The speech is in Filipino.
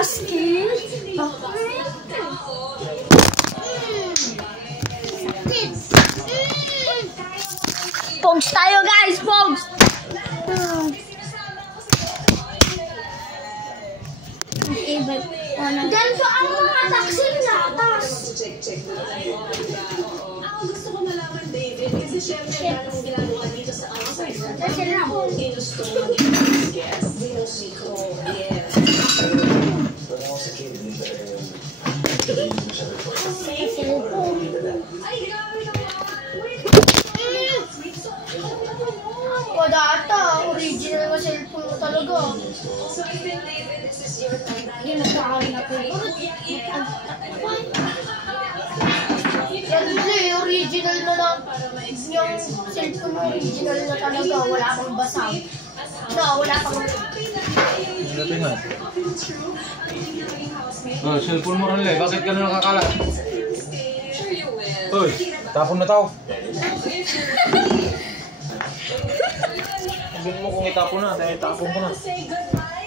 Husky? Bakit? Sakit. Pogs tayo guys, pogs! Ganito ang mga taksil natas. Gusto ko malaman, David, kasi syempre anong ginagawa dito sa outside. Kasi gusto mo yes, Zico, yeah. Ay, grabe naman. Data, original na cellphone mo talaga. So, even David, this is your time. Hindi nagkakaroon na po. Hindi, original na lang. Yung cellphone mo, original na talaga. Wala pang basag. No, wala pang... Ano tingnan? Oh, cellphone mo rin lang. Bakit ka na nakakalat? Uy, tapon na tao. Sabihin mo kung itapon na, dahil itapon ko na.